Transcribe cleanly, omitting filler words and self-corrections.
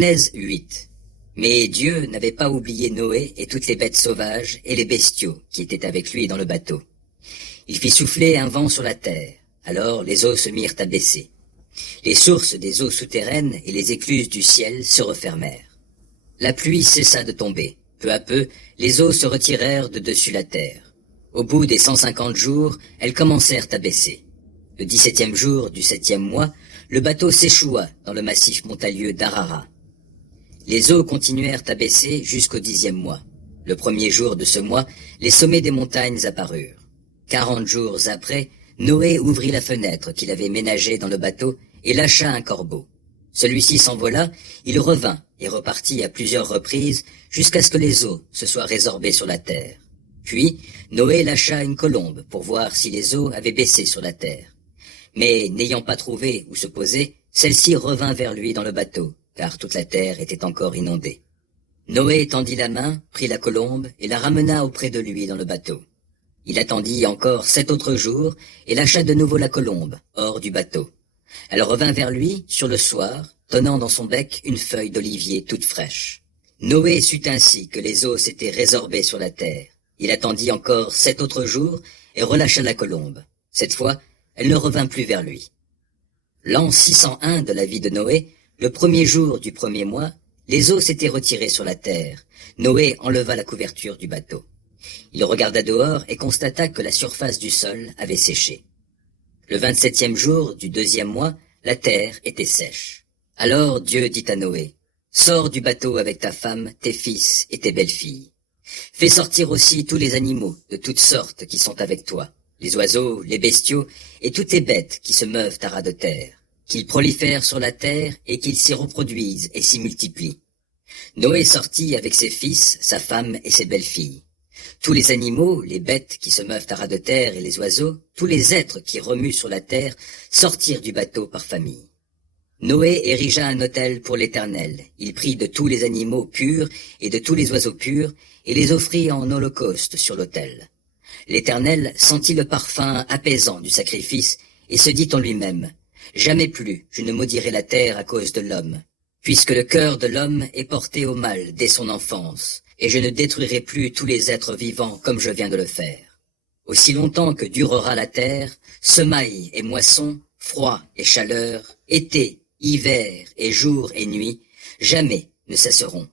Genèse 8. Mais Dieu n'avait pas oublié Noé et toutes les bêtes sauvages et les bestiaux qui étaient avec lui dans le bateau. Il fit souffler un vent sur la terre. Alors les eaux se mirent à baisser. Les sources des eaux souterraines et les écluses du ciel se refermèrent. La pluie cessa de tomber. Peu à peu, les eaux se retirèrent de dessus la terre. Au bout des 150 jours, elles commencèrent à baisser. Le 17e jour du 7e mois, le bateau s'échoua dans le massif montagneux d'Arara. Les eaux continuèrent à baisser jusqu'au 10e mois. Le premier jour de ce mois, les sommets des montagnes apparurent. 40 jours après, Noé ouvrit la fenêtre qu'il avait ménagée dans le bateau et lâcha un corbeau. Celui-ci s'envola, il revint et repartit à plusieurs reprises jusqu'à ce que les eaux se soient résorbées sur la terre. Puis, Noé lâcha une colombe pour voir si les eaux avaient baissé sur la terre. Mais n'ayant pas trouvé où se poser, celle-ci revint vers lui dans le bateau, car toute la terre était encore inondée. Noé tendit la main, prit la colombe et la ramena auprès de lui dans le bateau. Il attendit encore 7 autres jours et lâcha de nouveau la colombe hors du bateau. Elle revint vers lui sur le soir, tenant dans son bec une feuille d'olivier toute fraîche. Noé sut ainsi que les eaux s'étaient résorbées sur la terre. Il attendit encore 7 autres jours et relâcha la colombe. Cette fois, elle ne revint plus vers lui. L'an 601 de la vie de Noé, le premier jour du premier mois, les eaux s'étaient retirées sur la terre. Noé enleva la couverture du bateau. Il regarda dehors et constata que la surface du sol avait séché. Le 27e jour du 2e mois, la terre était sèche. Alors Dieu dit à Noé, « Sors du bateau avec ta femme, tes fils et tes belles-filles. Fais sortir aussi tous les animaux de toutes sortes qui sont avec toi, les oiseaux, les bestiaux et toutes les bêtes qui se meuvent à ras de terre, qu'ils prolifèrent sur la terre et qu'ils s'y reproduisent et s'y multiplient. » Noé sortit avec ses fils, sa femme et ses belles-filles. Tous les animaux, les bêtes qui se meuvent à ras de terre et les oiseaux, tous les êtres qui remuent sur la terre, sortirent du bateau par famille. Noé érigea un autel pour l'Éternel. Il prit de tous les animaux purs et de tous les oiseaux purs et les offrit en holocauste sur l'autel. L'Éternel sentit le parfum apaisant du sacrifice et se dit en lui-même, « Jamais plus je ne maudirai la terre à cause de l'homme, puisque le cœur de l'homme est porté au mal dès son enfance, et je ne détruirai plus tous les êtres vivants comme je viens de le faire. Aussi longtemps que durera la terre, semailles et moissons, froid et chaleur, été, hiver et jour et nuit, jamais ne cesseront.